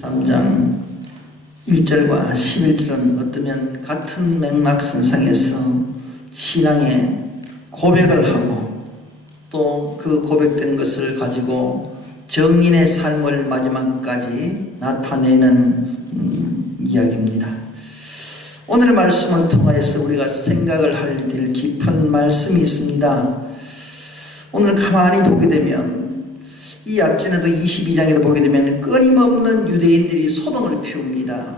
3장 1절과 11절은 어쩌면 같은 맥락선상에서 신앙의 고백을 하고 또 그 고백된 것을 가지고 정인의 삶을 마지막까지 나타내는 이야기입니다. 오늘 말씀을 통하여서 우리가 생각을 할 될 깊은 말씀이 있습니다. 오늘 가만히 보게 되면 이 앞전에도 22장에도 보게 되면 끊임없는 유대인들이 소동을 피웁니다.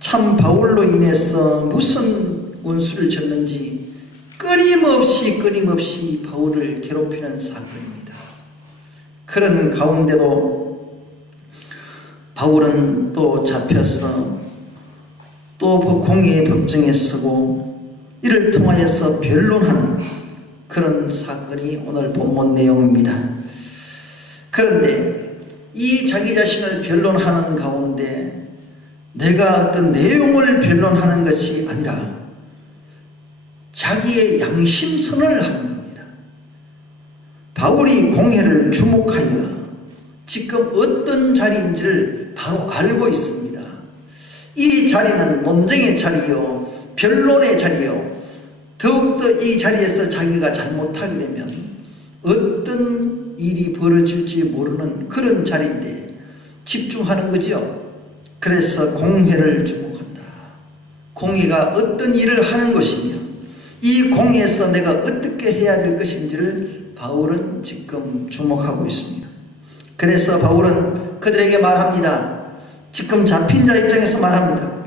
참 바울로 인해서 무슨 원수를 졌는지 끊임없이 바울을 괴롭히는 사건입니다. 그런 가운데도 바울은 또 잡혀서 또 공의의 법정에 서고 이를 통하여서 변론하는 그런 사건이 오늘 본문 내용입니다. 그런데 이 자기 자신을 변론하는 가운데 내가 어떤 내용을 변론하는 것이 아니라 자기의 양심 선언을 하는 겁니다. 바울이 공회를 주목하여 지금 어떤 자리인지를 바로 알고 있습니다. 이 자리는 논쟁의 자리요, 변론의 자리요, 더욱더 이 자리에서 자기가 잘못하게 되면 어떤 일이 벌어질지 모르는 그런 자리인데 집중하는 거지요. 그래서 공회를 주목한다. 공회가 어떤 일을 하는 것이며 이 공회에서 내가 어떻게 해야 될 것인지를 바울은 지금 주목하고 있습니다. 그래서 바울은 그들에게 말합니다. 지금 잡힌 자 입장에서 말합니다.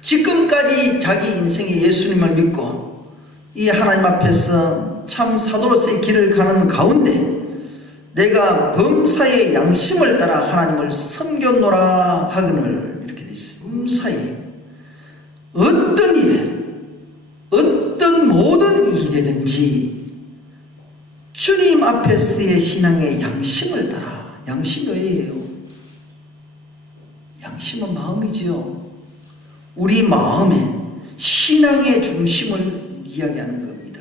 지금까지 자기 인생에 예수님을 믿고 이 하나님 앞에서 참 사도로서의 길을 가는 가운데 내가 범사의 양심을 따라 하나님을 섬겼노라 하거늘 이렇게 되어 있어요. 범사에 어떤 일에 어떤 모든 일이든지 주님 앞에서의 신앙의 양심을 따라. 양심이 뭐예요? 양심은 마음이지요. 우리 마음의 신앙의 중심을 이야기하는 겁니다.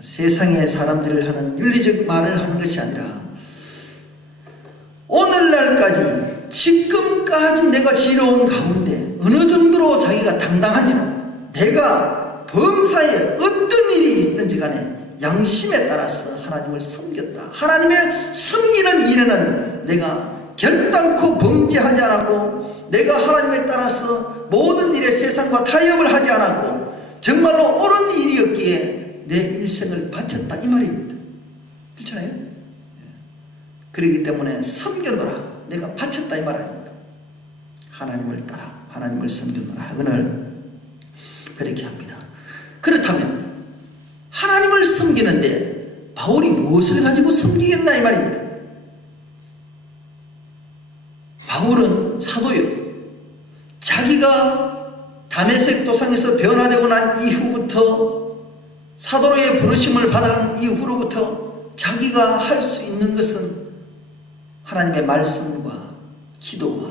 세상의 사람들을 하는 윤리적 말을 하는 것이 아니라 오늘날까지 지금까지 내가 지려온 가운데 어느 정도로 자기가 당당한지는 내가 범사에 어떤 일이 있든지 간에 양심에 따라서 하나님을 섬겼다. 하나님을 섬기는 일에는 내가 결단코 범죄하지 않았고 내가 하나님에 따라서 모든 일에 세상과 타협을 하지 않았고 정말로 옳은 일이었기에 내 일생을 바쳤다 이 말입니다. 그렇잖아요? 그렇기 때문에 섬겼노라 내가 바쳤다 이 말 아닙니까? 하나님을 따라 하나님을 섬겼노라 하거늘 그렇게 합니다. 그렇다면 하나님을 섬기는데 바울이 무엇을 가지고 섬기겠나 이 말입니다. 바울은 사도요. 자기가 다메섹 도상에서 변화되고 난 이후부터 사도로의 부르심을 받은 이후로부터 자기가 할 수 있는 것은 하나님의 말씀과 기도와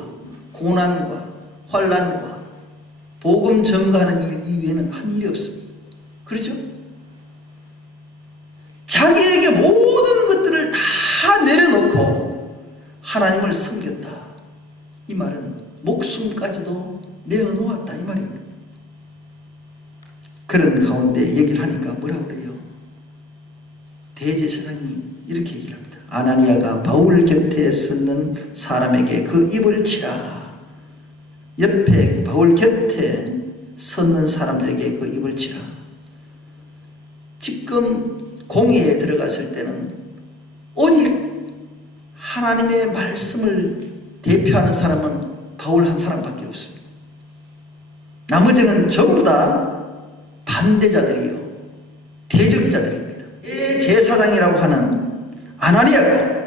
고난과 환난과 복음 전가하는 일 이외에는 한 일이 없습니다. 그렇죠? 자기에게 모든 것들을 다 내려놓고 하나님을 섬겼다. 이 말은 목숨까지도 내어놓았다 이 말입니다. 그런 가운데 얘기를 하니까 뭐라 그래요? 대제사장이 이렇게 얘기를 합니다. 아나니아가 바울 곁에 섰는 사람에게 그 입을 치라. 옆에 바울 곁에 섰는 사람들에게 그 입을 치라. 지금 공회에 들어갔을 때는 오직 하나님의 말씀을 대표하는 사람은 바울 한 사람밖에 없습니다. 나머지는 전부 다 반대자들이요. 대적자들입니다. 제사장이라고 하는 아나니아가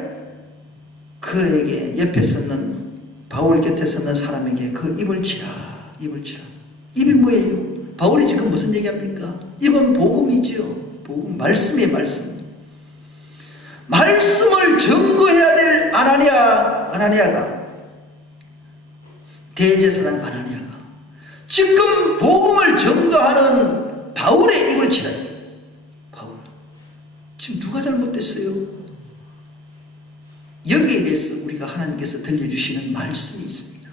그에게 옆에 섰는 바울 곁에 섰는 사람에게 그 입을 치라. 입을 치라. 입이 뭐예요? 바울이 지금 무슨 얘기합니까? 입은 복음이지요. 복음, 말씀이에요. 말씀. 말씀을 증거해야 될 아나니아가 대제사장 아나니아가 지금 복음을 증거하는 바울의 입을 치라. 바울 지금 누가 잘못됐어요? 여기에 대해서 우리가 하나님께서 들려주시는 말씀이 있습니다.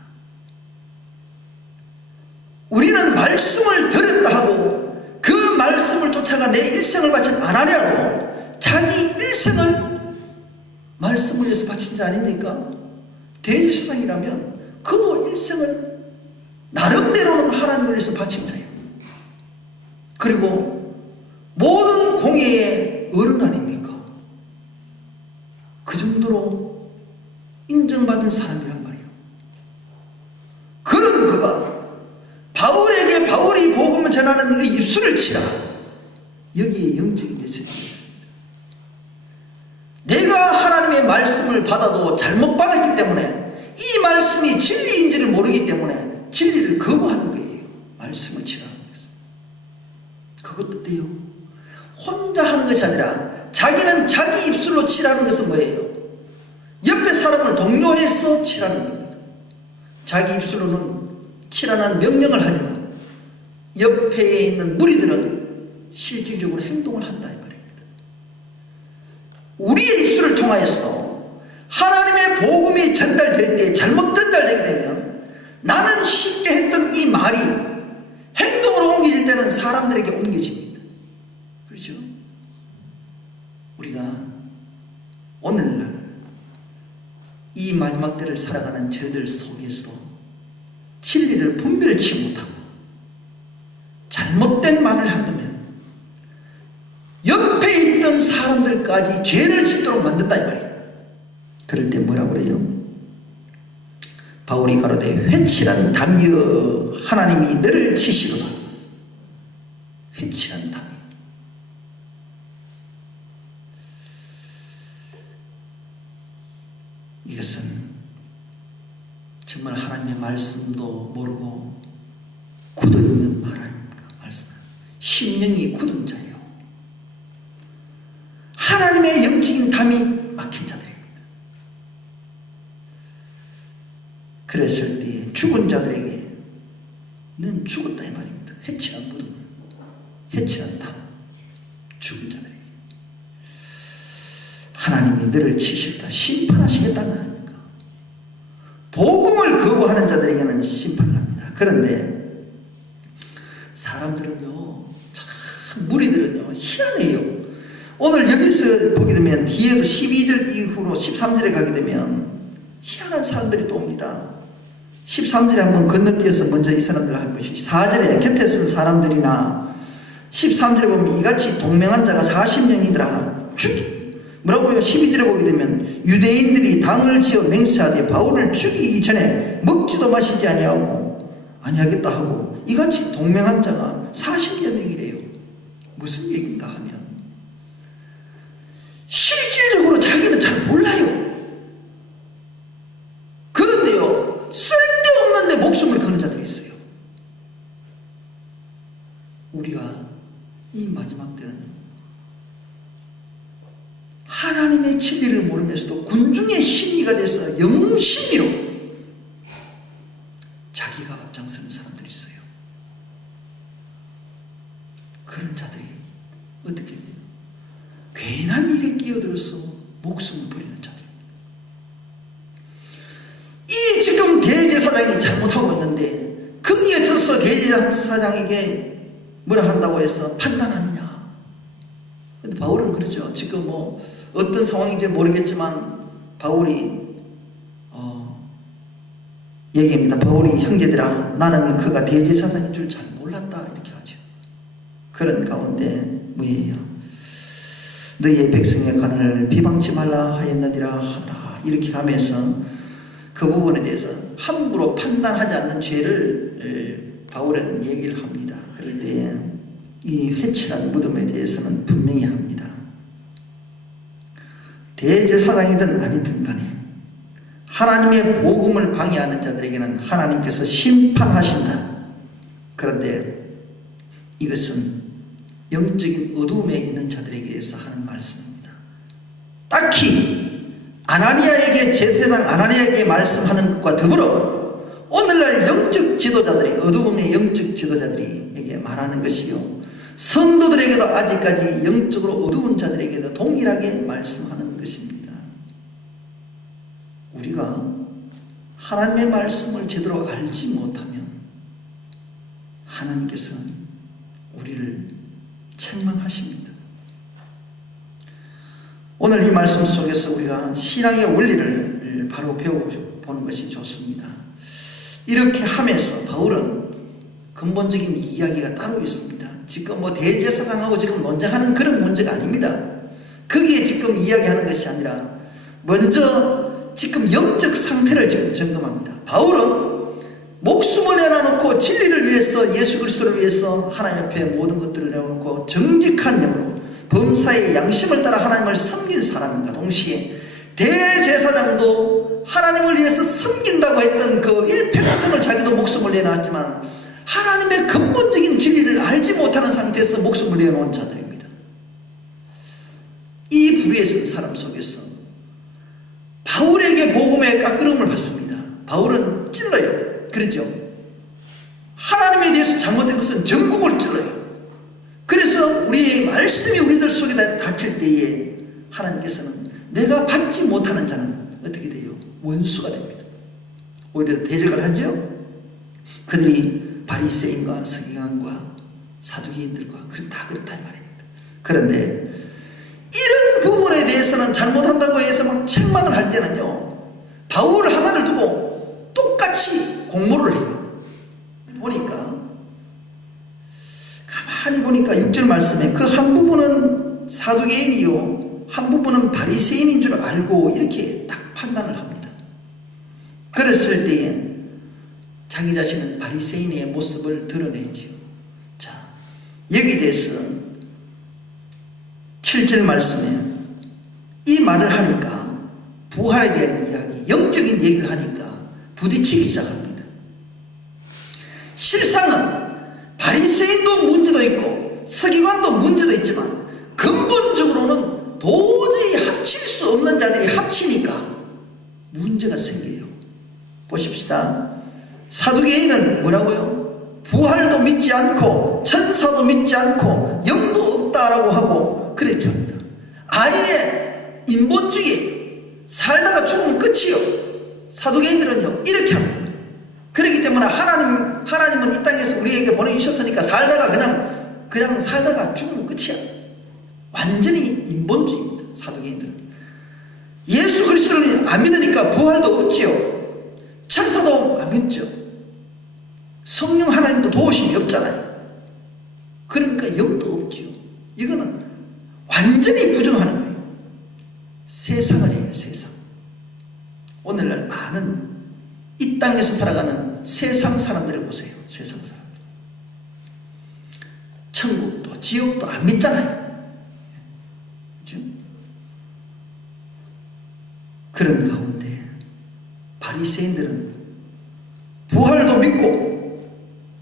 우리는 말씀을 들었다 하고 그 말씀을 쫓아가 내 일생을 바친 아나니아도 자기 일생을 말씀을 위해서 바친 자 아닙니까? 대제사장이라면 그도 일생을 나름대로는 하나님을 위해서 바친 자예요. 그리고 모든 공예의 어른 아닙니까? 그 정도로 인정받은 사람이란 말이에요. 그런 그가 바울에게 바울이 복음을 전하는 그 입술을 치라. 여기에 영적인 메시지가 있습니다. 내가 하나님의 말씀을 받아도 잘못 받았기 때문에 이 말씀이 진리인지를 모르기 때문에 진리를 거부하는 거예요. 말씀을 치라는 것은. 그것도 돼요. 혼자 하는 것이 아니라 자기는 자기 입술로 치라는 것은 뭐예요? 옆에 사람을 독려해서 치라는 겁니다. 자기 입술로는 치라는 명령을 하지만 옆에 있는 무리들은 실질적으로 행동을 한다 이 말입니다. 우리의 입술을 통하여서 하나님의 복음이 전달될 때 잘못 전달되게 되면 나는 쉽게 했던 이 말이 행동으로 옮겨질 때는 사람들에게 옮겨집니다. 그렇죠? 우리가 오늘날 이 마지막 때를 살아가는 저들 속에서 진리를 분별치 못하고 잘못된 말을 한다면 옆에 있던 사람들까지 죄를 짓도록 만든다 이 말이에요. 그럴 때 뭐라고 그래요? 바울이 가로되 회칠한 담이여 하나님이 너를 치시로다. 회칠한 담이. 이것은 정말 하나님의 말씀도 모르고 굳어있는 말 아닙니까? 말씀. 심령이 굳은 자예요. 하나님의 영적인 담이 막힌 자들입니다. 그랬을 때 죽은 자들에게는 죽었다 이 말입니다. 해치한 무덤, 해치한 담, 죽은 자들에게 하나님이 너를 치시겠다, 심판하시겠다는 아닙니까? 복음을 거부하는 자들에게는 심판을 합니다. 그런데 사람들은요, 참 무리들은요 희한해요. 오늘 여기서 보게 되면 뒤에도 12절 이후로 13절에 가게 되면 희한한 사람들이 또 옵니다. 13절에 한번 건너뛰어서 먼저 이 사람들을 한번 보시죠. 4절에 곁에 쓴 사람들이나 13절에 보면 이같이 동맹한 자가 40명이더라. 뭐라고요? 12절에 보게 되면 유대인들이 당을 지어 맹세하되 바울을 죽이기 전에 먹지도 마시지 아니하겠다 하고 이같이 동맹한 자가 40여 명이래요. 무슨 얘기인가 하면 실질적으로 자기는 잘 몰라요. 그런데요 쓸데없는데 목숨을 거는 자들이 있어요. 우리가 이 마지막 때는 하나님의 진리를 모르면서도 군중의 심리가 돼서 영웅 심리로 자기가 앞장서는 사람들이 있어요. 그런 자들이 어떻게 돼요? 괜한 일에 끼어들어서 목숨을 버리는 자들. 이 지금 대제사장이 잘못하고 있는데 거기에 들어서 대제사장에게 뭐라 한다고 해서 판단하느냐. 근데 바울은 그러죠. 지금 뭐 어떤 상황인지 모르겠지만 바울이 얘기합니다. 바울이 형제들아 나는 그가 대제사장인 줄 잘 몰랐다 이렇게 하죠. 그런 가운데 뭐예요? 너희의 백성의 간을 비방치 말라 하였느니라 하더라 이렇게 하면서 그 부분에 대해서 함부로 판단하지 않는 죄를 바울은 얘기를 합니다. 그런데 이 회칠한 무덤에 대해서는 분명히 합니다. 대제사장이든 아니든 간에 하나님의 복음을 방해하는 자들에게는 하나님께서 심판하신다. 그런데 이것은 영적인 어두움에 있는 자들에게 대해서 하는 말씀입니다. 딱히 아나니아에게 제사장 아나니아에게 말씀하는 것과 더불어 오늘날 영적 지도자들이 어두움의 영적 지도자들에게 말하는 것이요 성도들에게도 아직까지 영적으로 어두운 자들에게도 동일하게 말씀하는 것입니다. 우리가 하나님의 말씀을 제대로 알지 못하면 하나님께서는 우리를 책망하십니다. 오늘 이 말씀 속에서 우리가 신앙의 원리를 바로 배워보는 것이 좋습니다. 이렇게 하면서 바울은 근본적인 이야기가 따로 있습니다. 지금 대제사장하고 지금 논쟁하는 그런 문제가 아닙니다. 거기에 지금 이야기하는 것이 아니라 먼저 지금 영적 상태를 지금 점검합니다. 바울은 목숨을 내놔놓고 진리를 위해서, 예수 그리스도를 위해서 하나님 앞에 모든 것들을 내어놓고 정직한 영으로 범사의 양심을 따라 하나님을 섬긴 사람인가 동시에 대제사장도 하나님을 위해서 섬긴다고 했던 그 일평생을 자기도 목숨을 내놨지만 하나님의 근본적인 진리를 알지 못하는 상태에서 목숨을 내놓은 자들입니다. 이 불의에 쓴 사람 속에서 바울에게 복음의 깎으름을 받습니다. 바울은 찔러요. 그렇죠? 하나님에 대해서 잘못된 것은 전국을 찔러요. 그래서 우리의 말씀이 우리들 속에 닫힐 때에 하나님께서는 내가 받지 못하는 자는 어떻게 돼요? 원수가 됩니다. 오히려 대적을 하죠. 그들이 바리새인과 서기관과 사두개인들과 다 그렇단 말입니다. 그런데 이런 부분에 대해서는 잘못한다고 해서 막 책망을 할 때는요, 바울 하나를 두고 똑같이 공모를 해요. 가만히 보니까 6절 말씀에 그 한 부분은 사두개인이요 한 부분은 바리새인인 줄 알고 이렇게 딱 판단을 합니다. 그랬을 때에 자기 자신은 바리새인의 모습을 드러내지요. 자, 여기에 대해서 7절 말씀에 이 말을 하니까 부활에 대한 이야기, 영적인 얘기를 하니까 부딪히기 시작합니다. 실상은 바리새인도 문제도 있고 서기관도 문제도 있지만 근본적으로는 도저히 합칠 수 없는 자들이 합치니까 문제가 생겨요. 보십시다. 사두개인은 뭐라고요? 부활도 믿지 않고 천사도 믿지 않고 영도 없다라고 하고 그렇게 합니다. 아예 인본주의, 살다가 죽으면 끝이요. 사두개인들은요 이렇게 합니다. 그렇기 때문에 하나님은 이 땅에서 우리에게 보내주셨으니까 그냥 살다가 죽으면 끝이야. 완전히 인본주의입니다. 사두개인들은 예수 그리스도를 안 믿으니까 부활도 없지요. 천사도 안 믿죠. 성령 하나님도 도우심이 없잖아요. 그러니까 영도 없죠. 이거는 완전히 부정하는 거예요. 세상을 해요. 세상. 오늘날 많은 이 땅에서 살아가는 세상 사람들을 보세요. 세상 사람들. 천국도 지옥도 안 믿잖아요. 그렇죠? 그런 가운데 바리새인들은 부활도 믿고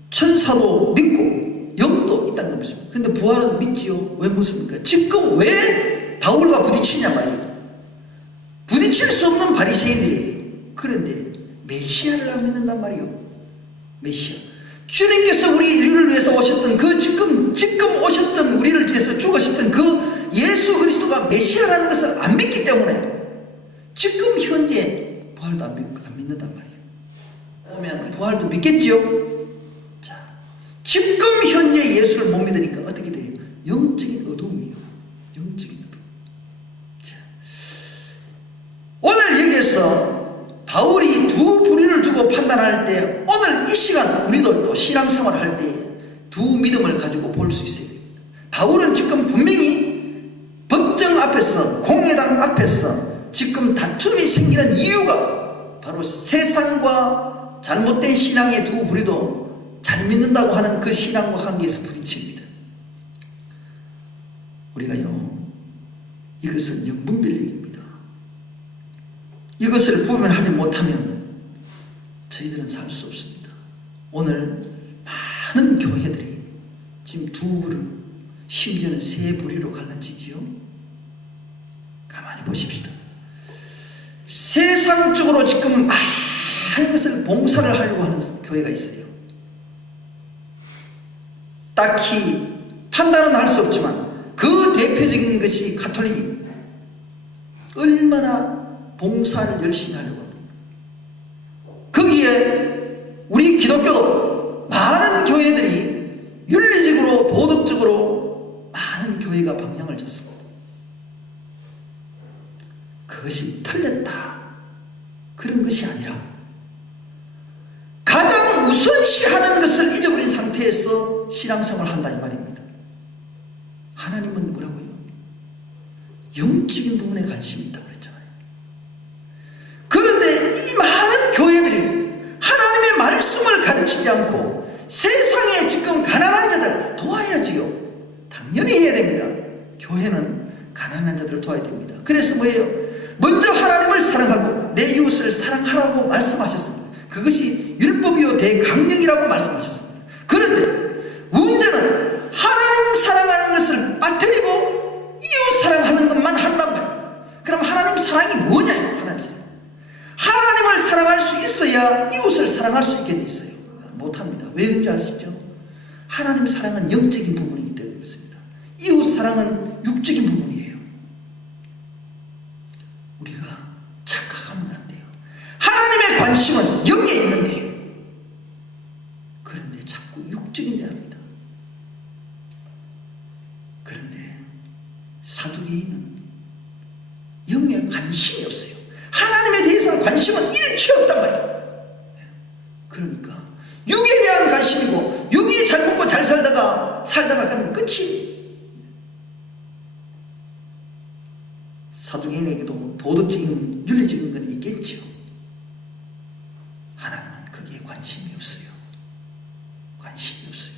천사도 믿고 영도 있다는 걸 믿습니다. 근데 부활은 믿지요. 왜 믿습니까? 지금 왜 바울과 부딪히냐 말이에요. 부딪힐 수 없는 바리새인들이에요. 그런데 메시아를 안 믿는단 말이에요. 메시아. 주님께서 우리 인류를 위해서 오셨던 그 지금 오셨던 우리를 위해서 죽으셨던 그 예수 그리스도가 메시아라는 것을 안 믿기 때문에 지금 현재 부활도 안 믿는단 말이에요. 오면 부활도 믿겠지요? 자, 지금 현재 예수를 못 믿으니까 어떻게 돼요? 영적인 어두움이요. 영적인 어두움. 자, 오늘 여기에서 바울이 두 부류를 두고 판단할 때 오늘 이 시간 우리들도 신앙생활 할 때 두 믿음을 가지고 볼 수 있어야 됩니다. 바울은 지금 분명히 법정 앞에서 공회당 앞에서 지금 다툼이 생기는 이유가 바로 세상과 잘못된 신앙의 두 부류도 잘 믿는다고 하는 그 신앙과 관계에서 부딪힙니다. 우리가요 이것은 영분별력입니다. 이것을 구별하지 못하면 저희들은 살 수 없습니다. 오늘 많은 교회들이 지금 두 부류, 심지어는 세 부류로 갈라지지요. 가만히 보십시다. 세상적으로 지금 많은 것을 봉사를 하려고 하는 교회가 있어요. 딱히 판단은 할 수 없지만 그 대표적인 것이 가톨릭입니다. 얼마나 봉사를 열심히 하려고 합니다. 시대에는 우리 기독교도 많은 교회들이 윤리적으로 도덕적으로 많은 교회가 방향을 졌습니다. 그것이 틀렸다 그런 것이 아니라 가장 우선시하는 것을 잊어버린 상태에서 신앙생활을 한다 이 말입니다. 하나님은 뭐라고요? 영적인 부분에 관심이 있다고 그랬잖아요. 그런데 이 많은 교회들이 하나님의 말씀을 가르치지 않고 세상에 지금 가난한 자들 도와야지요. 당연히 해야 됩니다. 교회는 가난한 자들을 도와야 됩니다. 그래서 뭐예요? 먼저 하나님을 사랑하고 내 이웃을 사랑하라고 말씀하셨습니다. 그것이 율법이요 대강령이라고 말씀하셨습니다. 그런데 문제는 하나님 사랑하는 것을 빠뜨리고 이웃 사랑하는 것만 한단 말이에요. 그럼 하나님 사랑이 뭐냐요? 하나님 사랑. 하나님을 사랑할 수 있어야 이웃을 사랑할 수 있게 돼 있어요. 못합니다. 왜 그런지 아시죠? 하나님 사랑은 영적인 부분이기 때문에 그렇습니다. 이웃 사랑은 육적인 부분이에요. 우리가 착각하면 안 돼요. 하나님의 관심은 영에 있는데 그런데 자꾸 육적인 데 합니다. 그런데 사두개인은 영에 관심이 없어요. 하나님에 대해서는 관심은 일체 없단 말이에요. 그러니까 육에 대한 관심이고 육이 잘 먹고 잘 살다가 그냥 끝이. 사두개인에게도 도덕적인 윤리적인 건 있겠죠. 하나님은 거기에 관심이 없어요. 관심이 없어요.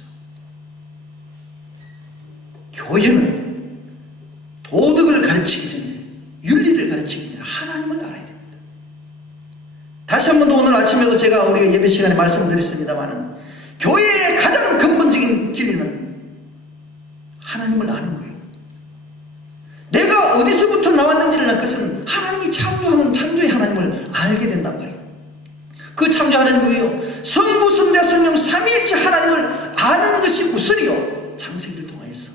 교회는 도덕을 가르치기 전에 윤리를 가르치기 전에 하나님을 알아야 됩니다. 다시 한 번 더 오늘 아침에도 제가 우리가 예배 시간에 말씀을 드렸습니다만 교회의 가장 근본적인 진리는 하나님을 아는 거예요. 내가 어디서부터 나왔는지를 알 것은 하나님이 창조하는 창조의 하나님을 알게 된단 말이에요. 그 창조 하나님은 뭐예요? 성부, 성자, 성령 삼위일체 하나님을 아는 것이 우선이요. 창세기를 통하여서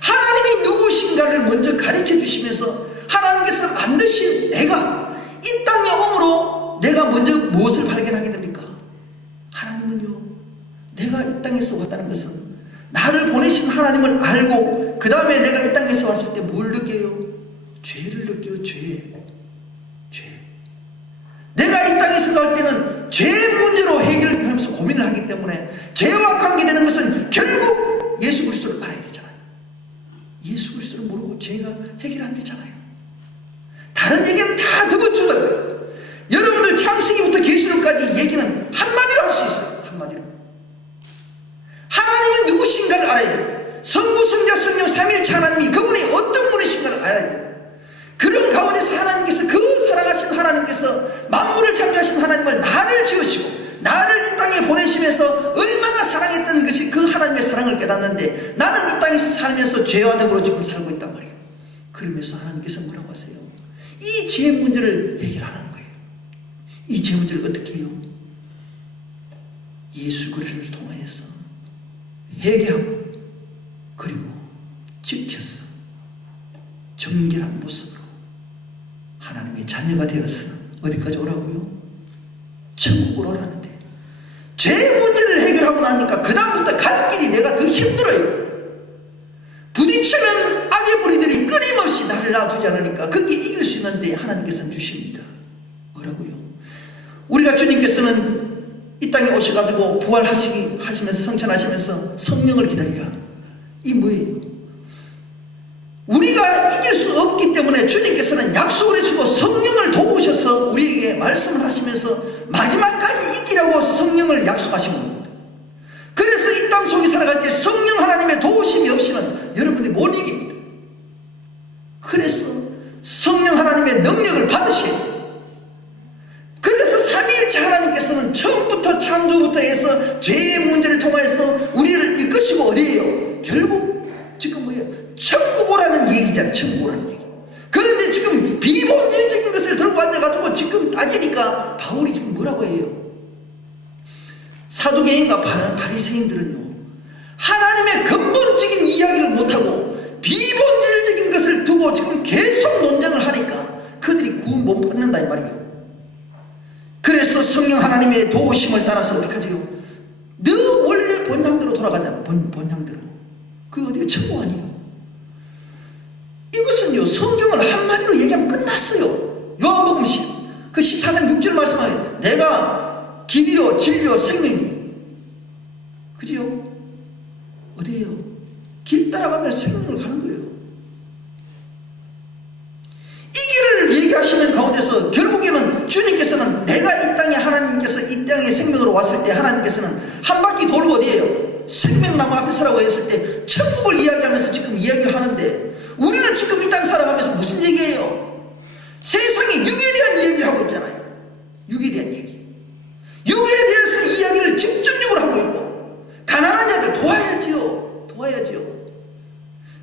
하나님이 누구신가를 먼저 가르쳐 주시면서 하나님께서 만드신 내가 이 땅에 오므로 내가 먼저 무엇을 발견하게 됩니까? 하나님은요, 내가 이 땅에서 왔다는 것은 나를 보내신 하나님을 알고 그 다음에 내가 이 땅에서 왔을 때 뭘 느껴요? 죄를 느껴요. 죄. 내가 이 땅에서 갈 때는 죄 문제로 해결하면서 고민을 하기 때문에 죄와 관계되는 것은 결국 예수 그리스도를 알아야 되잖아요. 예수 그리스도를 모르고 죄가 해결 안 되잖아요. 다른 얘기는 다 덮어주다. 여러분들 창세기부터 계시록까지 얘기는 한마디로 할 수 있어요. 한마디로. 하나님은 누구신가를 알아야 돼요. 성부, 성자, 성령 삼위일체 하나님이 그분이 어떤 분이신가를 알아야 돼요. 그런 가운데서 하나님께서 그 사랑하신 하나님께서 만물을 창조하신 하나님을 나를 지으시고 나를 이 땅에 보내시면서 얼마나 사랑했던 것이 그 하나님의 사랑을 깨닫는데 나는 이 땅에서 살면서 죄와 더불어 지금 살고 있단 말이에요. 그러면서 하나님께서 뭐라고 하세요? 이 죄 문제를 해결하라는 거예요. 이 죄 문제를 어떻게 해요? 예수 그리스도를 통하여서 회개하고 그리고 지켜서 정결한 모습으로 하나님의 자녀가 되어서 어디까지 오라고요? 천국으로 오라는데 죄 문제를 해결하고 나니까 그 다음부터 갈 길이 내가 더 힘들어요. 부딪히면 악의 무리들이 끊임없이 나를 놔두지 않으니까 거기에 이길 수 있는데 하나님께서는 주십니다. 뭐라고요? 우리가 주님께서는 이 땅에 오셔가지고 부활하시면서 성천하시면서 성령을 기다리라. 이 뭐예요? 우리가 이길 수 없기 때문에 주님께서는 약속을 해주고 성령을 도우셔서 우리에게 말씀을 하시면서 마지막까지 이기라고 성령을 약속하신 겁니다. 그래서 이 땅 속에 살아갈 때 성령 하나님의 도우심이 없이는 여러분이 못 이깁니다. 그래서 성령 하나님의 능력을 받으셔야 돼요. 그래서 삼위일체 하나님께서는 처음부터 창조부터 해서 죄의 문제를 통해서 우리를 이끄시고 어디에요? 결국 지금 뭐예요? 천국 오라는 얘기잖아요. 천국 오라는 얘기. 그런데 지금 비본질적인 것을 들고 앉아가지고 지금 따지니까 바울이 지금 뭐라고 해요? 사두개인과 바리새인들은요 하나님의 근본적인 이야기를 못하고 비본질적인 것을 두고 지금 계속 논쟁을 하니까 그들이 구원 못 받는다 이 말이에요. 그래서 성령 하나님의 도우심을 따라서 어떻게 하지요? 너 원래 본향대로 돌아가자. 본향대로. 그게 어디가 천국 아니에요. 이것은요, 성경을 한마디로 얘기하면 끝났어요. 요한복음 그 14장 6절 말씀하에 내가 길이요 진리요 생명이, 그지요? 어디에요? 길 따라가면 생명을 가는 거예요. 이 길을 얘기하시는 가운데서 결국에는 주님께서는 내가 이 땅에, 하나님께서 이 땅에 생명으로 왔을 때 하나님께서는 한 바퀴 돌고 어디에요? 생명나무 앞에 서라고 했을 때 천국을 이야기하면서 지금 이야기를 하는데, 우리는 지금 이 땅 살아가면서 무슨 얘기예요? 세상에 육에 대한 이야기를 하고 있잖아요. 육에 대한 얘기. 육에 대해서 이야기를 집중적으로 하고 있고, 가난한 자들 도와야지요.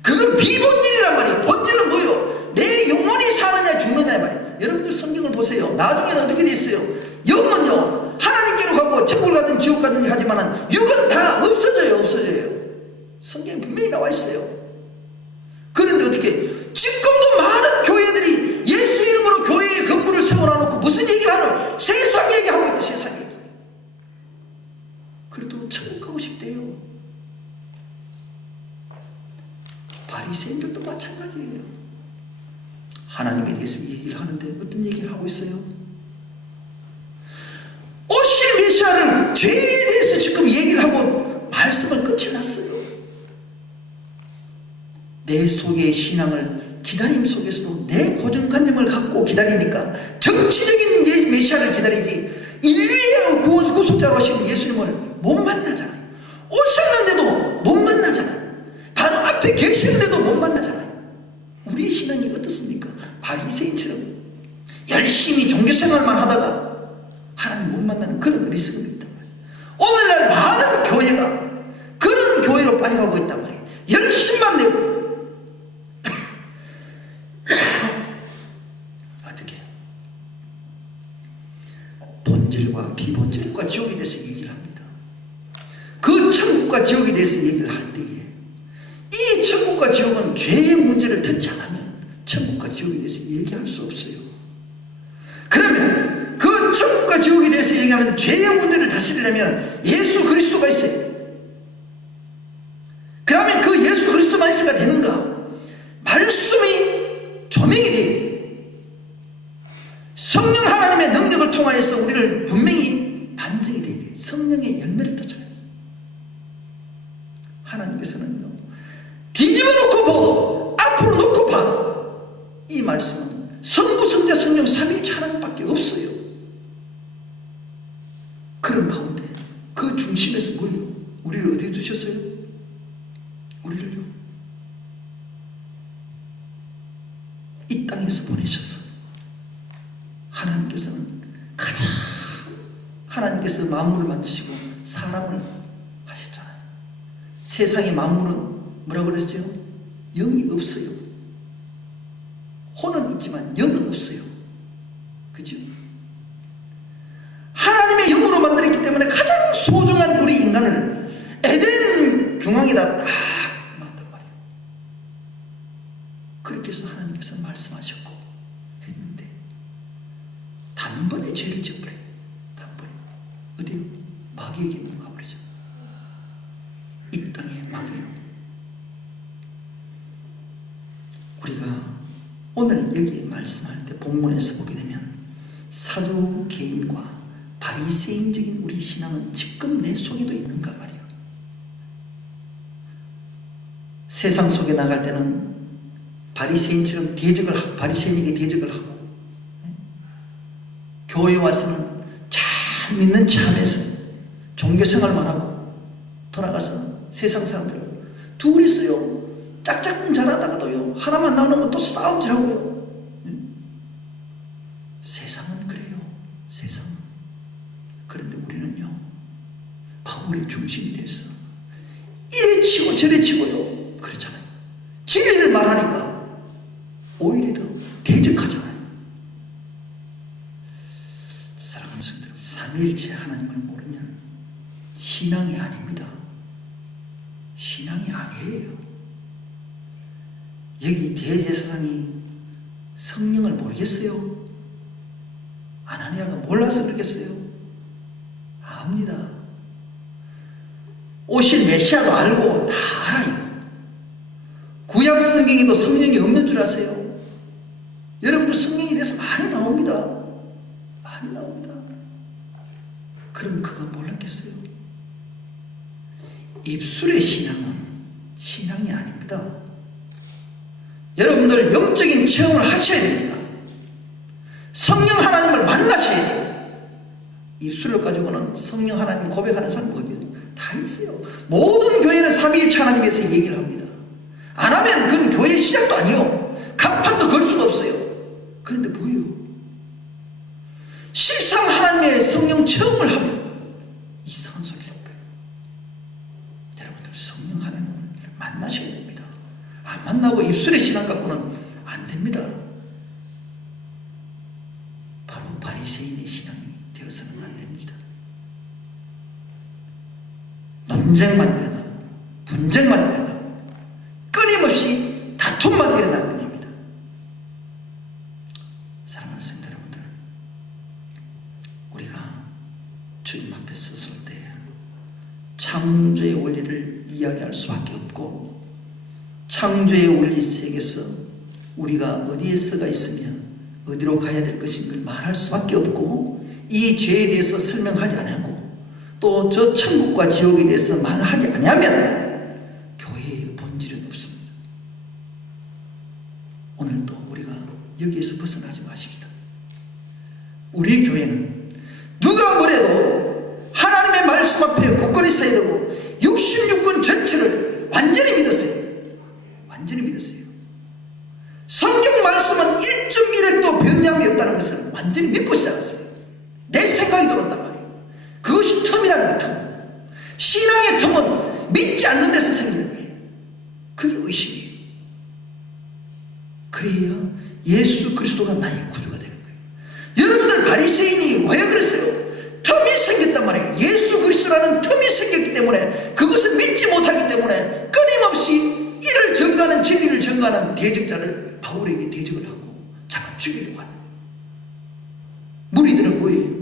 그건 비본질이란 말이에요. 본질은 뭐예요? 내 영혼이 사느냐 죽느냐 말이에요. 여러분들 성경을 보세요. 나중에는 어떻게 돼 있어요? 영혼요 하나님께로 가고 천국을 가든 지옥 가든지 하지만 육은 다 없어져요. 성경에 분명히 나와 있어요. 그런데 어떻게 지금도 많은 교회들이 예수 이름으로 교회의 건물을 세워놔놓고 무슨 얘기를 하는? 세상 얘기하고 있다. 세상 얘기. 그래도 천국 가고 싶대요. 바리새인들도 마찬가지예요. 하나님에 대해서 얘기를 하는데 어떤 얘기를 하고 있어요? 오실 메시아를, 죄에 대해서 지금 얘기를 하고 말씀을 끝이 났어요. 내 속의 신앙을 기다림 속에서도 내 고정관념을 갖고 기다리니까 정치적인 메시아를 기다리지 인류의 구속자로 오신 예수님을 못 만나잖아요. 오셨는데도 못 만나잖아요. 바로 앞에 계시는데도 못 만나잖아요. 우리 신앙이 어떻습니까? 바리새인처럼 열심히 종교생활만 하다가 하나님 못 만나는 그런 어리석음이 있단 말이에요. 오늘날 많은 교회가 그런 교회로 빠져가고 있단 말이에요. 열심만 내고 어떻게 본질과 비본질과 지옥에 대해서 얘기를 합니다. 그 천국과 지옥에 대해서 얘기를 할 때에 이 천국과 지옥은 죄의 문제를 듣지 않으면 천국과 지옥에 대해서 얘기할 수 없어요. 그러면 그 천국과 지옥에 대해서 얘기하는 죄의 문제를 다스리려면 예수 그리스도가 있어요. 그러면 그 예수 그리스도만 있어야 되는가? 말씀이 조명이 돼요. 성령 하나님의 능력을 통하여서 우리를 분명히 반증이 돼야 돼요. 성령의 열매를 쫓아야 돼요. 하나님께서는요, 뒤집어 놓고 보도 앞으로 놓고 봐도 이 말씀은 성부, 성자, 성령 삼위일체 하나님밖에 없어요. 그런 가운데 그 중심에서 뭘요? 우리를 어디에 두셨어요? 우리를요, 이 땅에서 보내셔서 하나님께서는 가장, 하나님께서 만물을 만드시고 사람을 하셨잖아요. 세상의 만물은 뭐라고 그랬죠? 영이 없어요. 혼은 있지만 영은 없어요. 그죠? 하나님의 영으로 만들었기 때문에 가장 소중한 우리 인간을 에덴 중앙에다 딱 놨단 말이에요. 그렇게 해서 하나님께서 말씀하셨고 했는데 단번에 죄를 지어버려요. 단번에. 어디? 마귀에게 넘어가 버리죠. 이 땅에 마귀요. 우리가 오늘 여기 말씀할 때 본문에서 보게 되면 사두개인과 바리새인적인 우리 신앙은 지금 내 속에도 있는가 말이에요. 세상 속에 나갈 때는 바리새인처럼 바리새인에게 대적을 하고, 교회에 와서는 잘 믿는 체 하면서 종교생활만 하고 돌아가서 세상 사람들하고 둘이서요 짝짝꿍 잘하다가도요 하나만 나누면 또 싸움질하고요. 세상은 그래요. 세상은. 그런데 우리는요 바울의 중심이 됐어. 이래 치고 저래 치고요 그렇잖아요. 진리를 말하니까 오히려 더 대적하잖아요. 사랑하는 성도들, 삼위일체 하나님을 모르면 신앙이 아닙니다. 신앙이 아니에요. 여기 대제사장이 성령을 모르겠어요? 아나니아가 몰라서 그러겠어요? 압니다. 오실 메시아도 알고 다 알아요. 구약 성경에도 성령이 없는 줄 아세요? 여러분들 성경에 대해서 많이 나옵니다. 많이 나옵니다. 그럼 그가 몰랐겠어요? 입술의 신앙은 신앙이 아닙니다. 여러분들 영적인 체험을 하셔야 됩니다. 성령 하나님을 만나셔야 돼요. 입술을 가지고는 성령 하나님 고백하는 사람 다 있어요. 모든 교회는 삼위일체 하나님에서 얘기를 합니다. 안 하면 그건 교회 시작도 아니에요. 간판도 걸 수가 없어요. 그런데 뭐예요? 실상 하나님의 성령 체험을 하면 이상한 소리를 해요. 여러분들 성령 하나님을 만나셔야 됩니다. 안 만나고 입술의 신앙 갖고는 안 됩니다. 바로 바리새인의 신앙이 되어서는 안 됩니다. 논쟁만 일어나고 분쟁만 일어나고 끊임없이 다툼만 일어날 뿐입니다. 사랑하는 성도 여러분들, 우리가 주님 앞에 섰을 때 창조의 원리를 이야기할 수밖에 없고, 창조의 원리 세계에서 우리가 어디에 서가 있으면 어디로 가야 될 것인걸 말할 수밖에 없고, 이 죄에 대해서 설명하지 않고 또 저 천국과 지옥에 대해서 말하지 않으면 교회의 본질은 없습니다. 오늘도 우리가 여기에서 벗어나지 마십시다. 우리 교회는 누가 뭐래도 하나님의 말씀 앞에 굳건히 서야 되고 66권 전체를 완전히 믿었어요. 완전히 믿었어요. 성경 말씀은 1.1핵도 변함이 없다는 것을 완전히 믿고 시작했어요. 내 생각이 들어온단 말이에요. 그것이 텀이라는 게 텀. 신앙의 텀은 믿지 않는 데서 생기는 거예요. 그게 의심이에요. 그래야 예수 그리스도가 나의 구주가 되는 거예요. 여러분들 바리새인이 왜 그랬어요? 텀이 생겼단 말이에요. 예수 그리스도라는 텀이 생겼기 때문에, 그것을 믿지 못하기 때문에 끊임없이 이를 증거하는, 진리를 증거하는 대적자를 바울에게 대적을 하고 잡아 죽이려고 하는 거예요. 무리들은 뭐예요?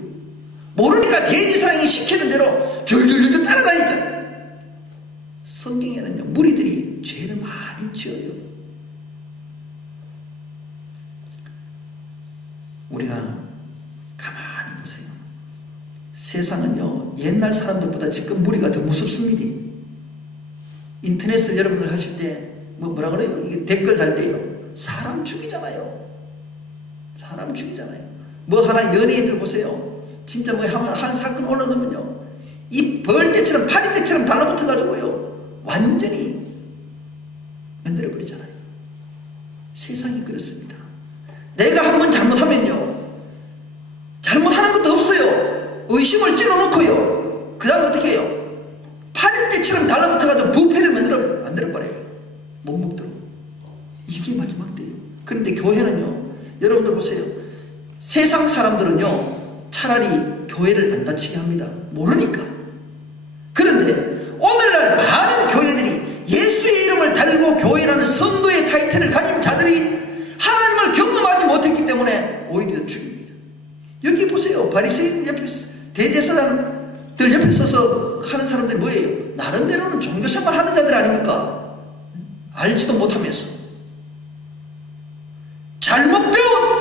모르니까 대지사장이 시키는 대로 줄줄줄 따라다니잖아요. 성경에는요, 무리들이 죄를 많이 지어요. 우리가 가만히 보세요. 세상은요, 옛날 사람들보다 지금 무리가 더 무섭습니다. 인터넷을 여러분들 하실 때 뭐라 그래요? 이게 댓글 달 때요, 사람 죽이잖아요. 사람 죽이잖아요. 뭐 하나 연예인들 보세요. 진짜 뭐 한 사건 올라오면요, 이 벌떼처럼 파리떼처럼 달라붙어가지고요 완전히 만들어버리잖아요. 세상이 그렇습니다. 내가 한번 잘못하면요, 잘못하는 것도 없어요. 의심을 찔러놓고요, 그 다음에 어떻게 해요? 파리떼처럼 달라붙어가지고 부패를 만들어버려요. 못 먹도록. 이게 마지막 때예요. 그런데 교회는요, 여러분들 보세요. 세상 사람들은요 차라리 교회를 안 다치게 합니다. 모르니까. 그런데 오늘날 많은 교회들이 예수의 이름을 달고 교회라는 성도의 타이틀을 가진 자들이 하나님을 경험하지 못했기 때문에 오히려 죽입니다. 여기 보세요. 바리새인 옆에, 대제사장들 옆에 서서 하는 사람들이 뭐예요? 나름대로는 종교생활 하는 자들 아닙니까? 알지도 못하면서 잘못 배운,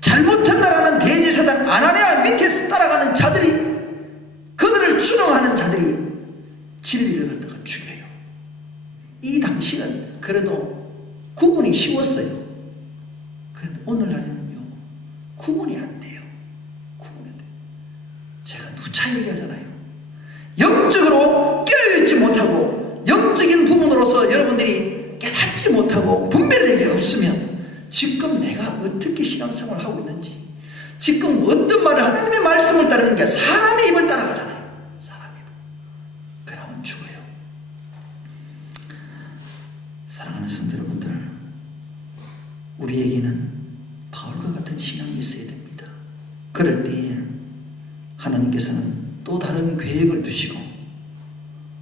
잘못 전달하는 대제사장 아나니아 밑에서 따라가는 자들이, 그들을 추종하는 자들이 진리를 갖다가 죽여요. 이 당시는 그래도 구분이 쉬웠어요. 그런데 오늘날에는요, 구분이 안 돼요. 구분이 안 돼요. 제가 누차 얘기하잖아요. 영적으로 깨어있지 못하고 영적인 부분으로서 여러분들이 깨닫지 못하고 분별력이 없으면 지금 내가 어떻게 신앙생활을 하고 있는지, 지금 어떤 말을, 하나님의 말씀을 따르는 게 사람의 입을 따라가잖아요. 사람의 입을. 그러면 죽어요. 사랑하는 성도 여러분들, 우리에게는 바울과 같은 신앙이 있어야 됩니다. 그럴 때에 하나님께서는 또 다른 계획을 두시고,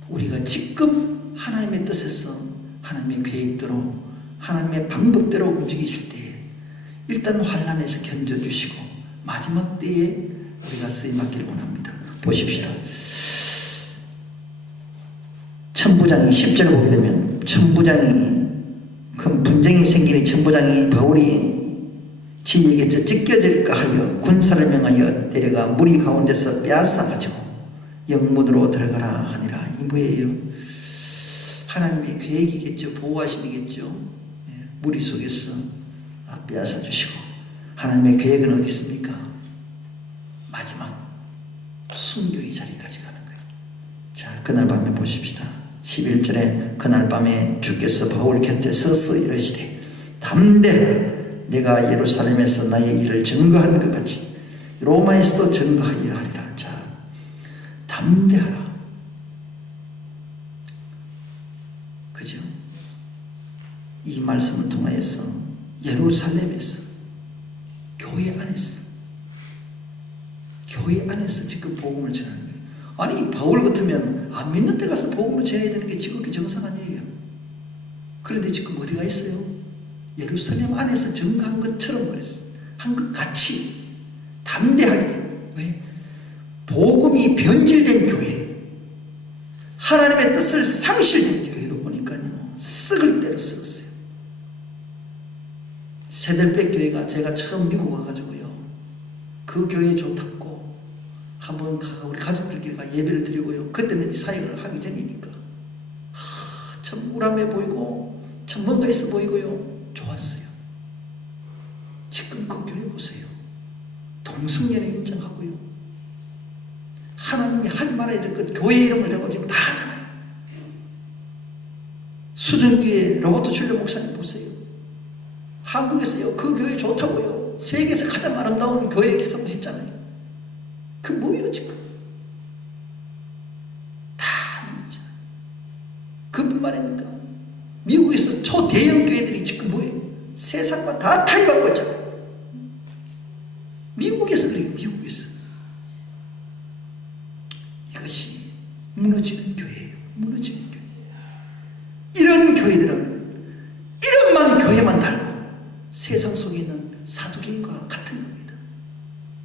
우리가 지금 하나님의 뜻에서 하나님의 계획대로 하나님의 방법대로 움직이실 때에 일단 환난에서 견뎌주시고 마지막 때에 우리가 쓰임받기를 원합니다. 보십시다. 천부장이 10절을 보게 되면 천부장이 큰 분쟁이 생기니 천부장이 바울이 진에게서 찢겨질까 하여 군사를 명하여 데려가 무리 가운데서 빼앗아 가지고 영문으로 들어가라 하니라. 이 뭐예요? 하나님의 계획이겠죠. 보호하심이겠죠. 무리 속에서 빼앗아 주시고, 하나님의 계획은 어디 있습니까? 마지막 순교의 자리까지 가는 거예요. 자, 그날 밤에 보십시다. 11절에 그날 밤에 주께서 바울 곁에 서서 이르시되 담대하라. 내가 예루살렘에서 나의 일을 증거한 것 같이 로마에서도 증거하여 하리라. 자, 담대하라. 그죠? 이 말씀을 통하여서 예루살렘에서 교회 안에서 지금 복음을 전하는 거예요. 아니, 바울 같으면 안 믿는 데 가서 복음을 전해야 되는 게 지극히 정상 아니에요. 그런데 지금 어디가 있어요? 예루살렘 안에서 증거한 것처럼 말했어요. 한 것 같이 담대하게. 왜? 복음이 변질된 교회, 하나님의 뜻을 상실된 교회도 보니까요, 썩을 대로 썩었어요. 세델백 교회가 제가 처음 미국 와가지고요, 그 교회 좋다고 한번 우리 가족들끼리 예배를 드리고요. 그때는 이 사역을 하기 전이니까 참 우람해 보이고 참 뭔가 있어 보이고요, 좋았어요. 지금 그 교회 보세요. 동성연애 인정하고요, 하나님이 하지 말아야 될 것 교회 이름을 대고 지금 다 하잖아요. 수정교회 로버트 슐러 목사님 보세요. 한국에서요, 그 교회 좋다고요, 세계에서 가장 아름다운 교회 개설을 했잖아요. 그 뭐예요 지금? 다 넘었잖아요. 그뿐만 아닙니까? 미국에서 초대형 교회들이 지금 뭐예요? 세상과 다 타협하고 있잖아요. 미국에서 그래요. 미국에서. 이것이 무너지는 교회예요. 무너지는 교회. 이런 교회들은 이런만 교회만 달고 세상 속에 있는 사두개인과 같은 겁니다.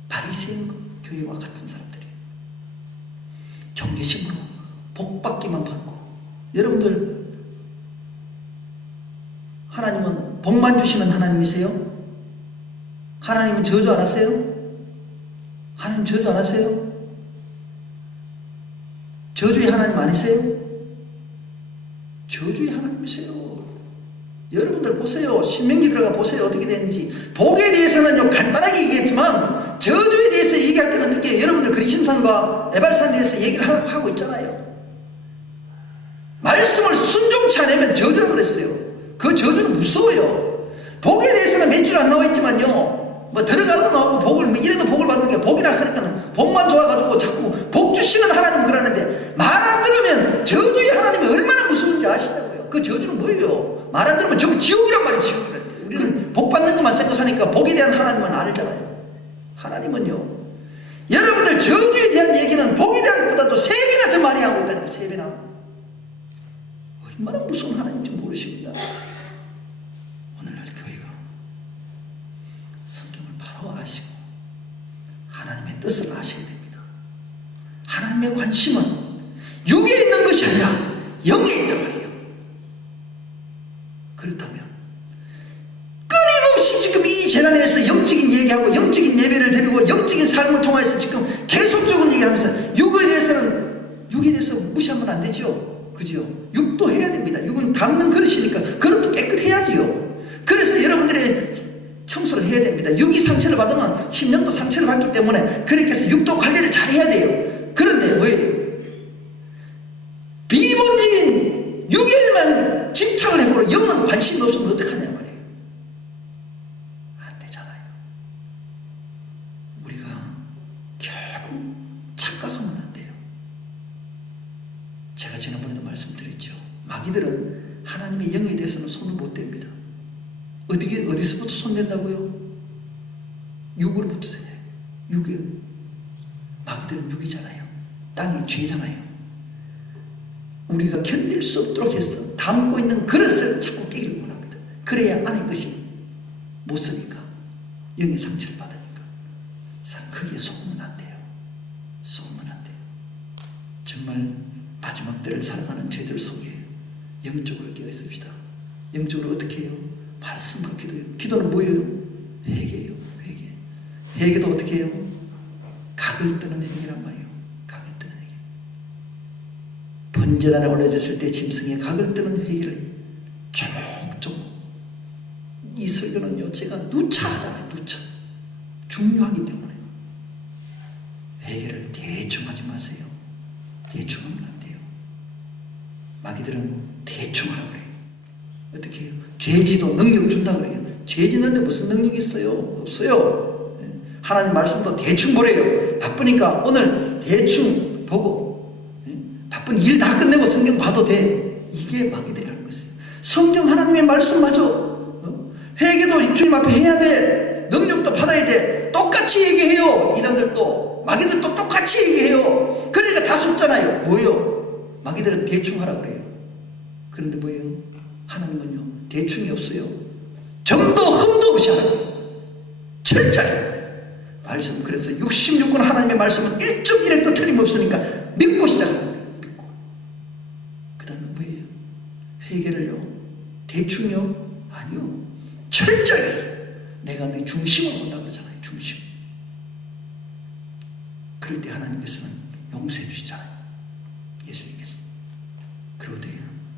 바리새인 교회와 같은 사람들이에요. 종교심으로 복받기만 받고. 여러분들, 하나님은 복만 주시는 하나님이세요? 하나님은 저주 안 하세요? 하나님 저주 안 하세요? 저주의 하나님 아니세요? 저주의 하나님이세요. 여러분들 보세요. 신명기 들어가 보세요. 어떻게 되는지. 복에 대해서는 간단하게 얘기했지만 저주에 대해서 얘기할 때는 어떻게, 여러분들 그리심산과 에발산에 대해서 얘기를 하고 있잖아요. 말씀을 순종치 않으면 저주라고 그랬어요. 그 저주는 무서워요. 복에 대해서는 몇 줄 안 나와 있지만요, 뭐 들어가도 나오고 복을 이래도 복을 받는 게 복이라 하니까는 복만 좋아가지고 자꾸 복 주시는 하나님 그러는데, 말 안 들으면 저주의 하나님이 얼마나 무서운지 아시냐고요. 그 저주는 뭐예요? 말 안 들으면 전부 지옥이란 말이에요. 지옥이란. 우리는 복 받는 것만 생각하니까 복에 대한 하나님은 알잖아요. 하나님은요, 여러분들 저주에 대한 얘기는 복에 대한 것보다도 3배나 더 많이 하고 있다니까. 3배나. 얼마나 무서운 하나님인지 모르십니다. 오늘날 교회가 성경을 바로 아시고 하나님의 뜻을 아셔야 됩니다. 하나님의 관심은 육에 있는 것이 아니라 영에 있단 말이에요. 그렇다면 끊임없이 지금 이 재단에서 영적인 얘기하고 영적인 예배를 드리고 영적인 삶을 통해서 지금 계속적으로 얘기하면서 육에 대해서 무시하면 안 되죠. 그죠? 육도 해야 됩니다. 육은 담는 그릇이니까 그릇도 깨끗해야지요. 그래서 여러분들의 청소를 해야 됩니다. 육이 상처를 받으면 심령도 상처를 받기 때문에 그렇게해서 육도 관리를 잘 해야 돼요. 그런데 뭐예요? 비본질인 육에만 집착을 해보고 영은 관심이 없으면 어떡하냐 말이에요. 안 되잖아요. 우리가 결국 착각하면 안 돼요. 제가 지난번에도 말씀드렸죠. 마귀들은 하나님의 영에 대해서는 손을 못 댑니다. 어디서부터 손댄다고요? 육으로부터 생겨요. 육이요. 마귀들은 육이잖아요. 땅이 죄잖아요. 우리가 견딜 수 없도록 해서 담고 있는 그릇을 자꾸 깨기를 원합니다. 그래야 안에 것이 못 쓰니까, 영의 상처를 받으니까. 거기에 속으면 안 돼요. 속으면 안 돼요. 정말 마지막 때를 살아가는 저희들 속에 영적으로 깨어 있읍시다. 영적으로 어떻게 해요? 말씀과 기도예요. 기도는 뭐예요? 회개예요. 회개. 회개도 어떻게 해요? 각을 뜨는 회개란 말이에요. 각을 뜨는 회개. 번제단에 올려졌을 때 짐승의 각을 뜨는 회개를 조목조목. 이 설교는요, 제가 누차 하잖아요. 누차. 중요하기 때문에. 회개를 대충 하지 마세요. 대충 하면 안 돼요. 마귀들은 대충 하라고 그래요. 어떻게 해요? 죄지도 능력 준다 그래요. 죄지는데 무슨 능력이 있어요? 없어요. 하나님 말씀도 대충 보래요. 바쁘니까 오늘 대충 보고 바쁜 일 다 끝내고 성경 봐도 돼. 이게 마귀들이 하는 것이에요. 성경 하나님의 말씀 맞아. 회개도 주님 앞에 해야 돼. 능력도 받아야 돼. 똑같이 얘기해요. 이단들도 마귀들도 똑같이 얘기해요. 그러니까 다 속잖아요. 뭐예요? 마귀들은 대충 하라고 그래요. 그런데 뭐예요? 하나님은요, 대충이 없어요. 점도 흠도 없이 하나님 철저히 말씀. 그래서 66권 하나님의 말씀은 1.1핵도 틀림없으니까 믿고 시작하는 거예요. 믿고. 그 다음에 뭐예요? 회개를요, 대충요? 아니요, 철저히 내가 내 중심을 본다 그러잖아요. 중심. 그럴 때 하나님께서는 용서해 주시잖아요. 예수님께서. 그리고 또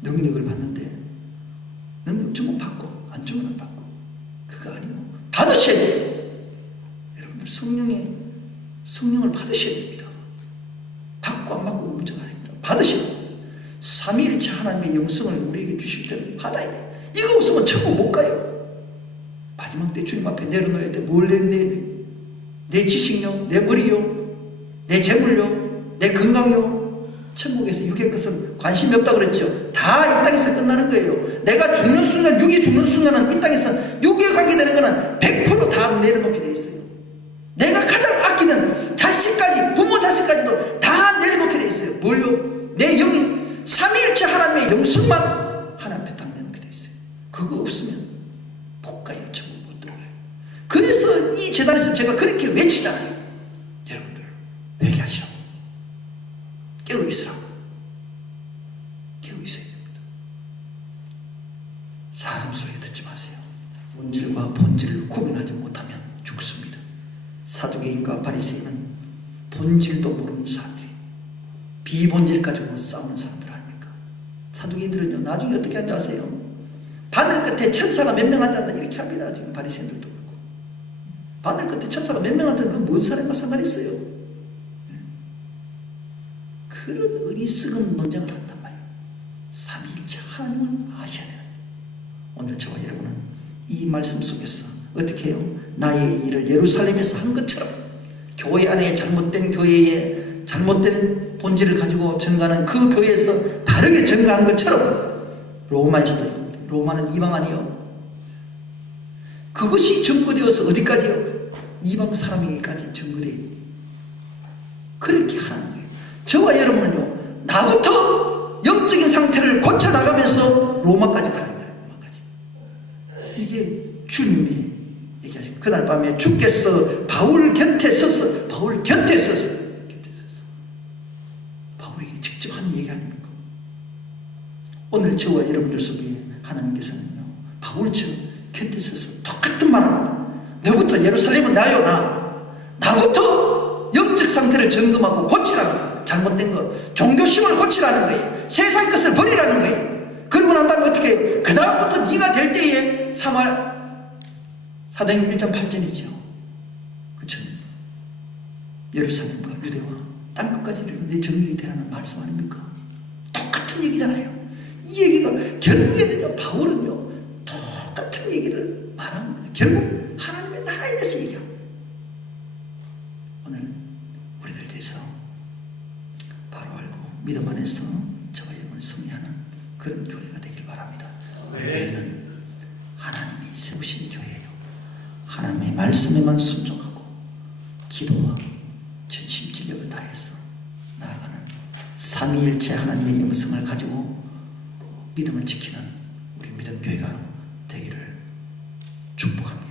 능력을 받는데 능력 주면 받고 안 주면 안 받고, 그거 아니요, 받으셔야 돼요. 여러분들 성령을 받으셔야 됩니다. 받고 안 받고 문제가 아닙니다. 받으셔야 돼요. 삼위일체 하나님의 영성을 우리에게 주실 때는 받아야 돼요. 이거 없으면 천국 못 가요. 마지막 때 주님 앞에 내려놓아야 돼. 뭘 내 지식요, 내 머리요, 내 재물요, 내 건강요. 천국에서 육의 것은 관심이 없다 그랬죠. 다 이 땅에서 끝나는 거예요. 내가 죽는 순간, 육이 죽는 순간은 이 땅에서 육에 관계되는 거는 100% 다 내려놓게 돼 있어요. 내가 가장 아끼는 자식까지, 부모 자식까지도 다 내려놓게 돼 있어요. 뭘요? 내 영이 삼위일체 하나님의 영성만 하나님 앞에 딱 내놓게 돼 있어요. 그거 없으면 못 가요. 천국 못 들어가요. 그래서 이 재단에서 제가 그렇게 외치잖아요. 여러분들 회개하시라고, 깨어있으라고. 깨어있어야 됩니다. 사람 소리 듣지 마세요. 본질과 본질을 구분하지 못하면 죽습니다. 사두개인과 바리새인은 본질도 모르는 사람들이 비본질 가지고 싸우는 사람들 아닙니까? 사두개인들은요, 나중에 어떻게 하는지 아세요? 바늘 끝에 천사가 몇 명 앉았다 이렇게 합니다. 지금 바리새인들도 그렇고. 바늘 끝에 천사가 몇 명 앉았다, 그건 뭔 사람과 상관이 있어요? 그런 어리석은 논쟁을 한단 말이에요. 삼위일체 하나님을 아셔야 돼요. 오늘 저와 여러분은 이 말씀 속에서 어떻게 해요? 나의 일을 예루살렘에서 한 것처럼 교회 안에 잘못된 교회에 잘못된 본질을 가지고 증가하는 그 교회에서 바르게 증가한 것처럼 로마에서도, 로마는 이방 아니요, 그것이 증거되어서 어디까지요? 이방 사람에게까지 증거돼요. 그렇게 하는 거예요. 저와 여러분은요, 나부터 영적인 상태를 고쳐나가면서 로마까지 가는 거예요. 로마까지. 이게 주님이 얘기하시고, 그날 밤에 주께서 바울 곁에 서서 바울에게 직접 한 얘기 아닙니까? 오늘 저와 여러분들 속에 하나님께서는요, 바울처럼 곁에 서서 똑같은 말 합니다. 너부터 예루살렘은 나요. 나부터 영적 상태를 점검하고 고치라는 거예요. 잘못된 거, 종교심을 고치라는 거예요. 세상 것을 버리라는 거예요. 그러고 난 다음에 어떻게 해요? 그 다음부터 네가 될 때에 사도행전 1장 8절이죠. 그쵸? 예루살렘과 유대와 땅끝까지 내 정일이 되라는 말씀 아닙니까? 똑같은 얘기잖아요. 이 얘기가 결국에는요, 바울은요, 똑같은 얘기를 말합니다. 결국 하나님의 나라에 대해서 얘기합니다. 오늘 우리들 대해서 바로 알고 믿음 안에서 저와 여러분을 승리하는 그런 교회가 되길 바랍니다. 교회는 하나님이 세우신 교회예요. 하나님의 말씀에만 순종하고 기도와 전심진력을 다해서 나아가는 삼위일체 하나님의 영성을 가지고 믿음을 지키는 우리 믿음 교회가 되기를 축복합니다.